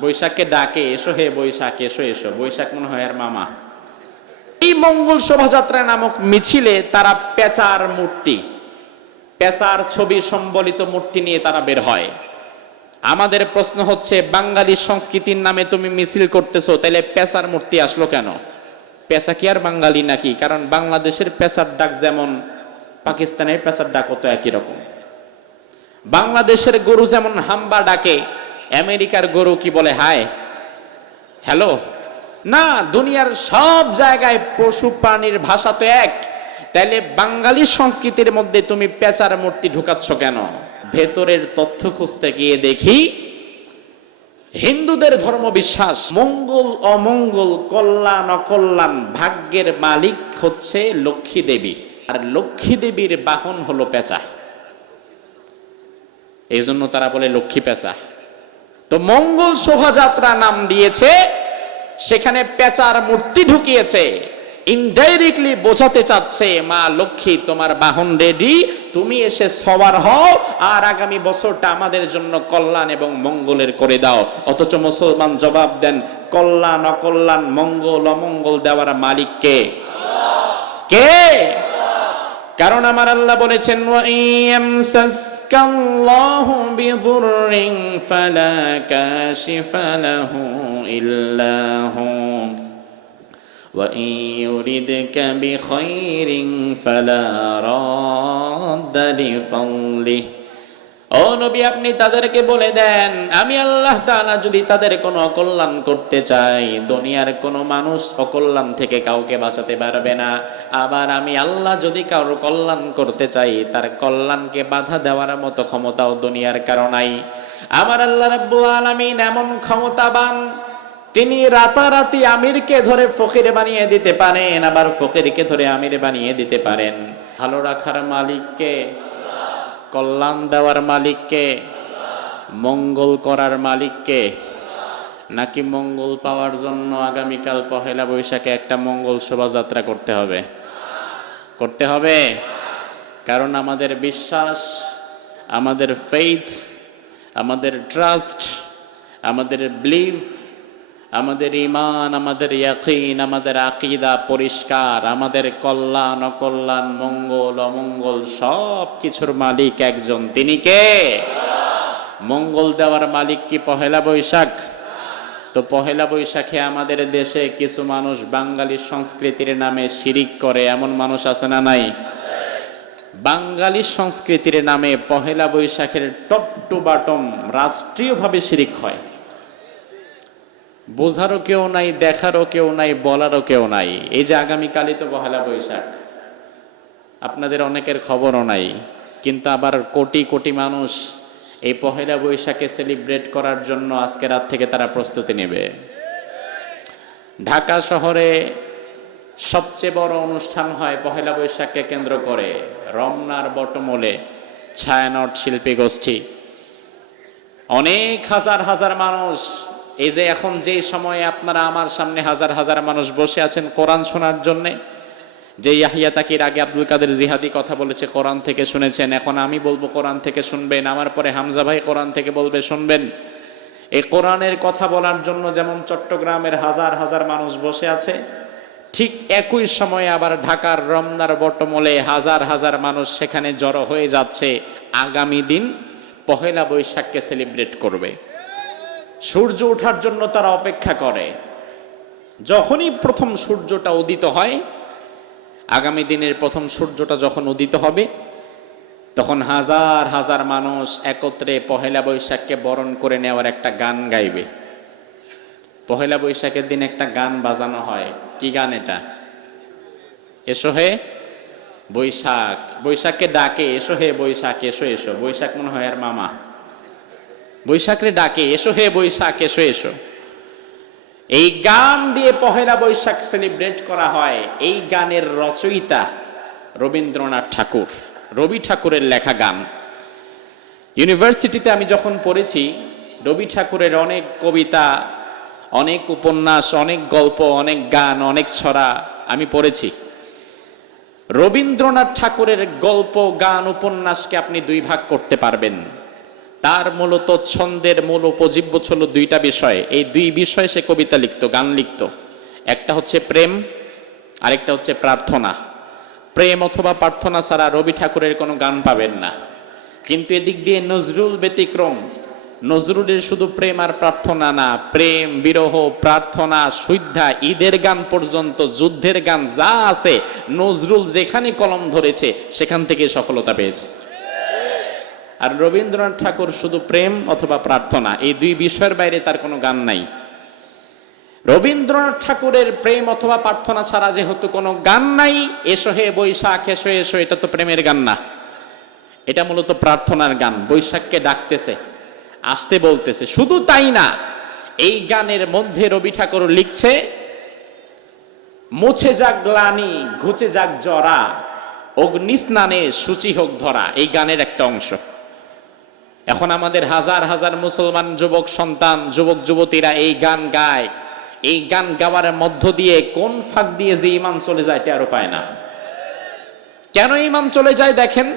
বৈশাখকে ডাকে, এসো হে বৈশাখ, এসো এসো। বৈশাখ মনে হয় আর মামা। এই মঙ্গল শোভাযাত্রা নামক মিছিলে তারা পেঁচার মূর্তি, পেঁচার ছবি সম্বলিত মূর্তি নিয়ে তারা বের হয়। আমাদের প্রশ্ন হচ্ছে, বাঙালি সংস্কৃতির নামে তুমি মিছিল করতেছো তাহলে পেঁচার মূর্তি আসলো কেন? পেঁচা কি আর বাঙালি নাকি? কারণ বাংলাদেশের পেঁচার ডাক যেমন, পাকিস্তানের পেঁচার ডাক তো একই রকম। বাংলাদেশের গরু যেমন হাম্বা ডাকে আমেরিকার গরু কি বলে হায়? হ্যালো? না, দুনিয়ার সব জায়গায় পশু প্রাণীর ভাষা তো এক। তাইলে বাঙালি সংস্কৃতির মধ্যে তুমি পেঁচার মূর্তি ঢুকাচ্ছ কেন? ভেতরের তথ্য খুঁজতে গিয়ে দেখি, হিন্দুদের ধর্ম বিশ্বাস, মঙ্গল অমঙ্গল, কল্যাণ অকল্যাণ, ভাগ্যের মালিক হচ্ছে লক্ষ্মী দেবী। আর লক্ষ্মী দেবীর বাহন হলো পেঁচা। এই জন্য তারা বলে লক্ষ্মী পেঁচা। তো মঙ্গল শোভাযাত্রা নাম দিয়েছে, সেখানে পেঁচার মূর্তি ঢুকিয়েছে ইনডাইরেক্টলি বোঝাতে চাচ্ছে, মা লক্ষ্মী, তোমার বাহন রেডি তুমি এসে সবার হও, আর আগামী বছরটা আমাদের জন্য কল্যাণ এবং মঙ্গলের করে দাও। অথচ মুসলমান জবাব দেন, কল্যাণ, অকল্যাণ, মঙ্গল, অমঙ্গল দেওয়ার মালিক কে? কে? কারণ আমার আল্লাহ বলেছেন ফালা ও নবী, আপনি তাদেরকে বলে দেন, আমি আল্লাহ তাআলা যদি তাদের কোনো অকল্যাণ করতে চাই, দুনিয়ার কোনো মানুষ অকল্যাণ থেকে কাউকে বাঁচাতে পারবে না। আবার আমি আল্লাহ যদি কারোর কল্যাণ করতে চাই, তার কল্যাণকে বাধা দেওয়ার মতো ক্ষমতাও দুনিয়ার কারণাই আমার আল্লাহ রাব্বুল আলামিন এমন ক্ষমতাবান, তিনি রাতারাতি আমিরকে ধরে ফকির বানিয়ে দিতে পারেন, আবার ফকিরকে ধরে আমির বানিয়ে দিতে পারেন। ভালো রাখার মালিককে কল্যাণ দেওয়ার মালিককে, মঙ্গল করার মালিককে, নাকি মঙ্গল পাওয়ার জন্য আগামীকাল পহেলা বৈশাখে একটা মঙ্গল শোভাযাত্রা করতে হবে? করতে হবে। কারণ আমাদের বিশ্বাস, আমাদের ফেইথ আমাদের ট্রাস্ট আমাদের বিলিভ আমাদের ইমান আমাদের ইয়াকিন, আমাদের আকিদা পরিষ্কার, আমাদের কল্যাণ, অকল্যাণ, মঙ্গল, অমঙ্গল সব কিছুর মালিক একজন। তিনি কে? মঙ্গল দেওয়ার মালিক কি পহেলা বৈশাখ? তো পহেলা বৈশাখে আমাদের দেশে কিছু মানুষ বাঙালি সংস্কৃতির নামে শিরিক করে। এমন মানুষ আছে না নাই? বাঙালি সংস্কৃতির নামে পহেলা বৈশাখের টপ টু বাটম রাষ্ট্রীয়ভাবে শিরিক হয়। বোঝারও কেউ নাই, দেখারও কেউ নাই, বলারও কেউ নাই। এই যে আগামীকালই তো পহেলা বৈশাখ। আপনাদের অনেকের খবরও নাই, কিন্তু আবার কোটি কোটি মানুষ এই পহেলা বৈশাখে সেলিব্রেট করার জন্য আজকে রাত থেকে তারা প্রস্তুতি নেবে। ঢাকা শহরে সবচেয়ে বড় অনুষ্ঠান হয় পহেলা বৈশাখকে কেন্দ্র করে, রমনার বটমূলে ছায়ানট শিল্পী গোষ্ঠী। অনেক হাজার হাজার মানুষ এই যে এখন যে সময়ে আপনারা আমার সামনে হাজার হাজার মানুষ বসে আছেন কোরআন শোনার জন্যে, যে ইয়াহিয়া তাকির আগে আব্দুল কাদের জিহাদি কথা বলেছে, কোরআন থেকে শুনেছেন, এখন আমি বলব কোরআন থেকে শুনবেন, আমার পরে হামজা ভাই কোরআন থেকে বলবে, শুনবেন। এই কোরআনের কথা বলার জন্য যেমন চট্টগ্রামের হাজার হাজার মানুষ বসে আছে, ঠিক একই সময়ে আবার ঢাকার রমনার বটমলে হাজার হাজার মানুষ সেখানে জড়ো হয়ে যাচ্ছে। আগামী দিন পহেলা বৈশাখকে সেলিব্রেট করবে। সূর্য ওঠার জন্য তারা অপেক্ষা করে। যখনই প্রথম সূর্যটা উদিত হয়, আগামী দিনের প্রথম সূর্যটা যখন উদিত হবে, তখন হাজার হাজার মানুষ একত্রে পহেলা বৈশাখকে বরণ করে নেওয়ার একটা গান গাইবে। পহেলা বৈশাখের দিন একটা গান বাজানো হয়। কি গান এটা? এসো হে বৈশাখ, বৈশাখকে ডাকে, এসো হে বৈশাখ, এসো এসো। বৈশাখ মনে হয় আর মামা। বৈশাখরে ডাকে, এসো হে বৈশাখ, এসো এসো। এই গান দিয়ে পহেলা বৈশাখ সেলিব্রেট করা হয়। এই গানের রচয়িতা রবীন্দ্রনাথ ঠাকুর, রবি ঠাকুরের লেখা গান। ইউনিভার্সিটিতে আমি যখন পড়েছি, রবি ঠাকুরের অনেক কবিতা, অনেক উপন্যাস, অনেক গল্প, অনেক গান, অনেক ছড়া আমি পড়েছি। রবীন্দ্রনাথ ঠাকুরের গল্প, গান, উপন্যাসকে আপনি দুই ভাগ করতে পারবেন। তার মূলত ছন্দের মূল উপজীব্য ছিল দুইটা বিষয়। এই দুই বিষয়ে সে কবিতা লিখত, গান লিখত। একটা হচ্ছে প্রেম, আরেকটা হচ্ছে প্রার্থনা। প্রেম অথবা প্রার্থনা ছাড়া রবি ঠাকুরের কোনো গান পাবেন না। কিন্তু এদিক দিয়ে নজরুল ব্যতিক্রম। নজরুলের শুধু প্রেম আর প্রার্থনা না, প্রেম, বিরহ, প্রার্থনা, সুদ্ধা, ঈদের গান পর্যন্ত, যুদ্ধের গান যা আছে, নজরুল যেখানে কলম ধরেছে, সেখান থেকে সফলতা পেয়েছে। আর রবীন্দ্রনাথ ঠাকুর শুধু প্রেম অথবা প্রার্থনা, এই দুই বিষয়ের বাইরে তার কোনো গান নাই। রবীন্দ্রনাথ ঠাকুরের প্রেম অথবা প্রার্থনা ছাড়া যেহেতু কোনো গান নাই, এসো হে বৈশাখ, এসো এসো, এটা তো প্রেমের গান না। এটা মূলত প্রার্থনার গান, বৈশাখকে ডাকতেছে, আসতে বলতেছে, শুধু তাই না, এই গানের মধ্যে রবি ঠাকুর লিখছে, মুছে যাক গ্লানি, ঘুচে যাক জরা, অগ্নিস্নানে সূচি হোক ধরা এই গানের একটা অংশ। এখন আমাদের হাজার হাজার মুসলমান যুবক সন্তান, যুবক যুবতীরা এই গান গায়। এই গান গাওয়ার মধ্য দিয়ে কোন ফাঁক দিয়ে যে ইমান চলে যায় টেরো পায় না। কেন ইমান চলে যায় দেখেন?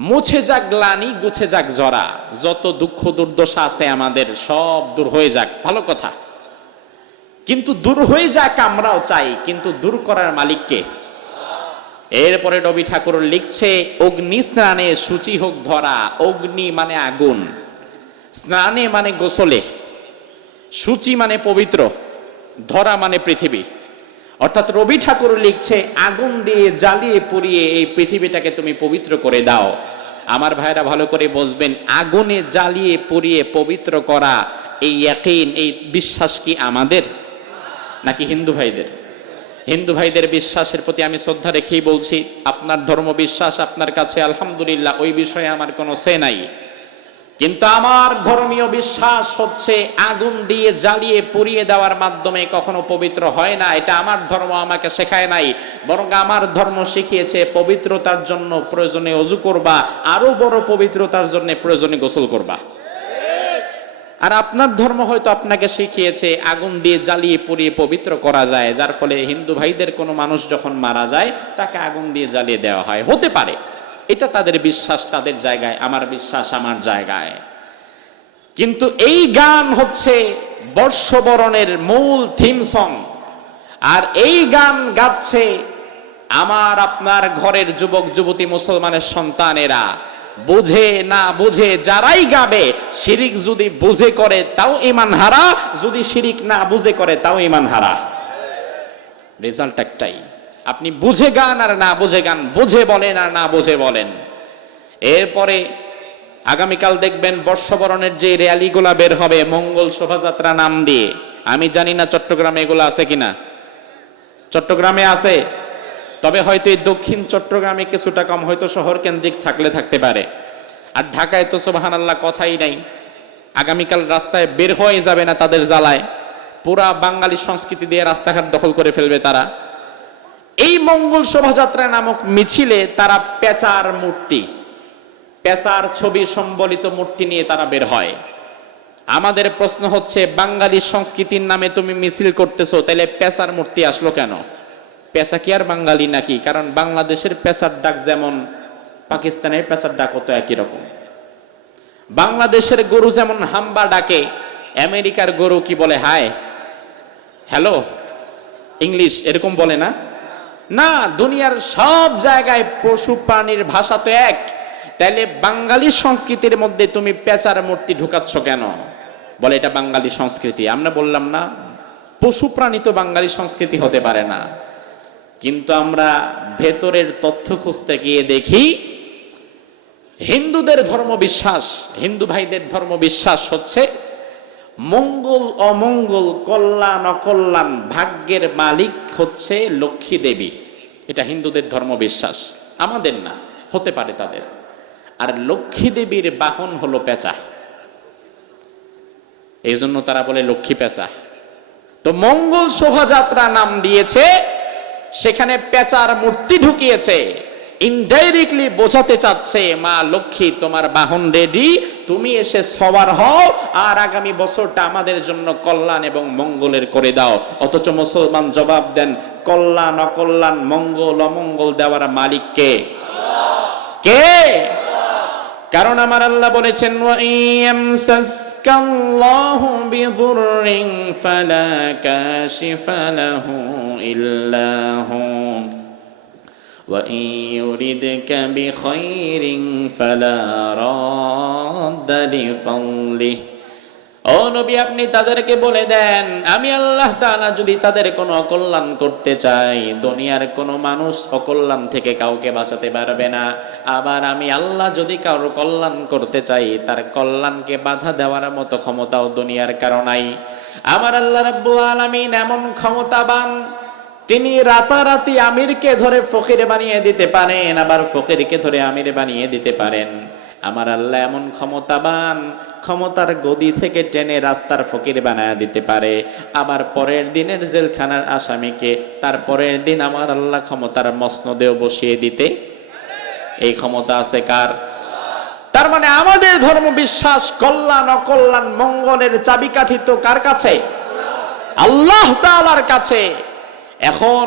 মুছে যাক গ্লানি, গুছে যাক জরা। যত দুঃখ দুর্দশা আছে আমাদের, সব দূর হয়ে যাক। ভালো কথা। কিন্তু দূর হয়ে যাক আমরাও চাই, কিন্তু দূর করার মালিককে এরপরে রবি ঠাকুর লিখছে, অগ্নি স্নানে সূচি হোক ধরা, অগ্নি মানে আগুন। স্নানে মানে গোসলে, সূচি মানে পবিত্র, ধরা মানে পৃথিবী। অর্থাৎ রবি ঠাকুর লিখছে, আগুন দিয়ে জ্বালিয়ে পুড়িয়ে এই পৃথিবীটাকে তুমি পবিত্র করে দাও। আমার ভাইরা ভালো করে বসবেন, আগুনে জ্বালিয়ে পুড়িয়ে পবিত্র করা, এই একইন এই বিশ্বাস কি আমাদের নাকি হিন্দু ভাইদের? হিন্দু ভাইদের বিশ্বাসের প্রতি আমি শ্রদ্ধা রেখেই বলছি, আপনার ধর্ম বিশ্বাস আপনার কাছে আলহামদুলিল্লাহ, ওই বিষয়ে আমার কোনো সে নাই। কিন্তু আমার ধর্মীয় বিশ্বাস হচ্ছে আগুন দিয়ে জ্বালিয়ে পুড়িয়ে দেওয়ার মাধ্যমে কখনো পবিত্র হয় না, এটা আমার ধর্ম, আমাকে শেখায় নাই। বরং আমার ধর্ম শিখিয়েছে, পবিত্রতার জন্য প্রয়োজনে অজু করবা, আরও বড় পবিত্রতার জন্য প্রয়োজনে গোসল করবা। আর আপনার ধর্ম হয়তো আপনাকে শিখিয়েছে, আগুন দিয়ে জ্বালিয়ে পুড়িয়ে পবিত্র করা যায়, যার ফলে হিন্দু ভাইদের কোনো মানুষ যখন মারা যায়, তাকে আগুন দিয়ে জ্বালিয়ে দেওয়া হয়। হতে পারে। এটা তাদের বিশ্বাস, তাদের জায়গায়, আমার বিশ্বাস, আমার জায়গায়। কিন্তু এই গান হচ্ছে বর্ষবরণের মূল থিম সং আর এই গান গাচ্ছে আমার আপনার ঘরের যুবক, যুবতী, মুসলমানের সন্তানেরা। বুঝে না বুঝে, যারাই গাবে, শিরিক যদি বুঝে করে, তাও ইমান হারা। যদি শিরিক না বুঝে করে, তাও ইমান হারা। রেজাল্ট একটাই। আপনি বুঝে গান আর না বুঝে গান, বুঝে বলেন আর না বুঝে বলেন। এরপরে আগামীকাল দেখবেন বর্ষবরণের যে র্যালিগুলা বের হবে, মঙ্গল শোভাযাত্রা নাম দিয়ে। আমি জানি না চট্টগ্রামে এগুলো আছে কিনা। চট্টগ্রামে আছে। তবে হয়তো এই দক্ষিণ চট্টগ্রামে কিছুটা কম, হয়তো শহর কেন্দ্রিক থাকলে থাকতে পারে। আর ঢাকায় তো সোবাহান আল্লাহ কথাই নাই। আগামীকাল রাস্তায় বের হয়ে যাবে না তাদের জ্বালায়। পুরা বাঙালি সংস্কৃতি দিয়ে রাস্তাঘাট দখল করে ফেলবে তারা। এই মঙ্গল শোভাযাত্রা নামক মিছিলে তারা পেঁচার মূর্তি, পেঁচার ছবি সম্বলিত মূর্তি নিয়ে তারা বের হয়। আমাদের প্রশ্ন হচ্ছে, বাঙালি সংস্কৃতির নামে তুমি মিছিল করতেছো, তাহলে পেঁচার মূর্তি আসলো কেন? পেশা কি আর বাঙালি নাকি? কারণ বাংলাদেশের পেশার ডাক যেমন পাকিস্তানের পেশার ডাক হতো একই রকম। বাংলাদেশের গরু যেমন হাম্বা ডাকে, আমেরিকার গরু কি বলে হায়? হ্যালো? ইংলিশ এরকম বলে না? না, দুনিয়ার সব জায়গায় পশু প্রাণীর ভাষা তো এক। তাইলে বাঙালি সংস্কৃতির মধ্যে তুমি পেঁচার মূর্তি ঢুকাচ্ছ কেন? বলে এটা বাঙালি সংস্কৃতি। আমরা বললাম না, পশু প্রাণী তো বাঙালি সংস্কৃতি হতে পারে না। কিন্তু আমরা ভেতরের তথ্য খুঁজতে গিয়ে দেখি, হিন্দুদের ধর্ম বিশ্বাস হিন্দু ভাইদের ধর্ম বিশ্বাস হচ্ছে, মঙ্গল অমঙ্গল, কল্যাণ অকল্যাণ, ভাগ্যের মালিক হচ্ছে লক্ষ্মী দেবী। এটা হিন্দুদের ধর্ম বিশ্বাস আমাদের না, হতে পারে তাদের। আর লক্ষ্মী দেবীর বাহন হলো পেঁচা। এই জন্য তারা বলে লক্ষ্মী পেঁচা। তো মঙ্গল শোভাযাত্রা নাম দিয়েছে সেখানে পেঁচার মূর্তি ঢুকিয়েছে। ইনডাইরেক্টলি বোঝাতে চাচ্ছে, মা লক্ষ্মী, তোমার বাহন রেডি তুমি এসে সবার হও, আর আগামী বছরটা আমাদের জন্য কল্যাণ এবং মঙ্গলের করে দাও। অথচ মুসলমান জবাব দেন, কল্যাণ, অকল্যাণ, মঙ্গল, অমঙ্গল দেওয়ার মালিককে কে? কারণ আমার আল্লাহ বলেছেন ফালা ও নবী, আপনি তাদেরকে বলে দেন, আমি আল্লাহ তাআলা যদি তাদের কোনো অকল্যাণ করতে চাই, দুনিয়ার কোনো মানুষ অকল্যাণ থেকে কাউকে বাঁচাতে পারবে না। আবার আমি আল্লাহ যদি কারোর কল্যাণ করতে চাই, তার কল্যাণকে বাধা দেওয়ার মতো ক্ষমতাও দুনিয়ার কারণাই আমার আল্লাহ রাব্বুল আলামিন এমন ক্ষমতাবান, তিনি রাতারাতি আমিরকে ধরে ফকির বানিয়ে দিতে পারেন, আবার ফকিরকে ধরে আমির বানিয়ে দিতে পারেন। আমার আল্লাহ এমন ক্ষমতাবান, ক্ষমতার গদি থেকে টেনে রাস্তার ফকির বানায় দিতে পারে। আবার পরের দিনের জেলখানার আসামিকে, তার পরের দিন আমার আল্লাহ ক্ষমতার মসনদেও বসিয়ে দিতে। এই ক্ষমতা আছে কার? তার মানে আমাদের ধর্ম বিশ্বাস কল্যাণ, অকল্যাণ, মঙ্গলের চাবিকাঠি তো কার কাছে? আল্লাহ তাআলার কাছে। এখন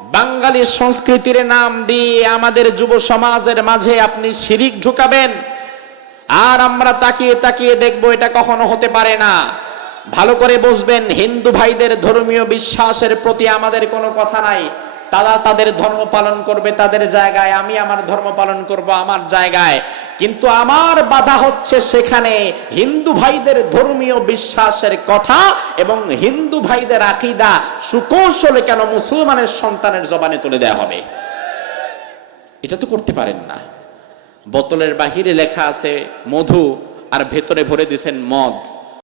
বাঙালি সংস্কৃতির নাম দিয়ে আমাদের যুব সমাজের মাঝে আপনি শিরিক ঢুকাবেন। আর আমরা তাকিয়ে তাকিয়ে দেখব এটা কখনো হতে পারে না। ভালো করে বুঝবেন, হিন্দু ভাইদের ধর্মীয় বিশ্বাসের প্রতি আমাদের কোনো কথা নাই। তারা তাদের ধর্ম পালন করবে, তাদের জায়গায় আমি আমার ধর্ম পালন করব, আমার জায়গায়। কিন্তু আমার বাধা হচ্ছে সেখানে হিন্দু ভাইদের ধর্মীয় বিশ্বাসের কথা এবং হিন্দু ভাইদের আকিদা সুকৌশলে কেন মুসলমানের সন্তানের জবানে তুলে দেওয়া হবে? এটা তো করতে পারেন না। বোতলের বাহিরে লেখা আছে, মধু, আর ভেতরে ভরে দিছেন মদ।